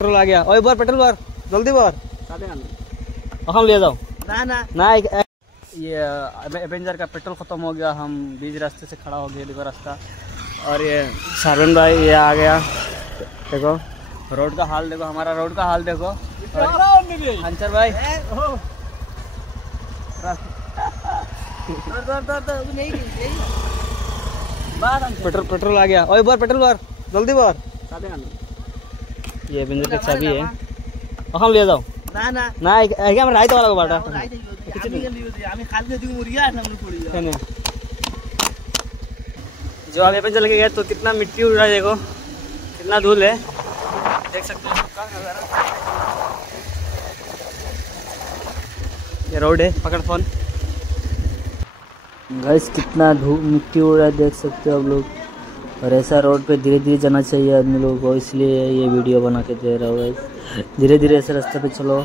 Petrol आ गया। ओए बार petrol बार जल्दी बार हम ले जाओ ना ये एवेंजर का पेट्रोल खत्म हो गया। हम बीच रास्ते से खड़ा हो गया, देखो रास्ता। और ये सारन भाई ये आ गया। देखो रोड का हाल देखो, हमारा रोड का हाल देखो। हंसर भाई पेट्रोल आ गया। ओए बार पेट्रोल बार जल्दी बार ये एवेंजर की चाबी है। हम ले जाओ ना हम राइट वाला को बाटा जो आप एवेंजर लेके गए तो कितना मिट्टी उड़ रहा है, देखो कितना धूल है, देख सकते हो। ये रोड है, पकड़ फोन। गाइस कितना मिट्टी उड़ रहा है, देख सकते हो आप लोग। और ऐसा रोड पे धीरे धीरे जाना चाहिए आदमी लोगों को, इसलिए ये वीडियो बना के दे रहा हूँ गाइस। धीरे धीरे ऐसे रास्ते पे चलो।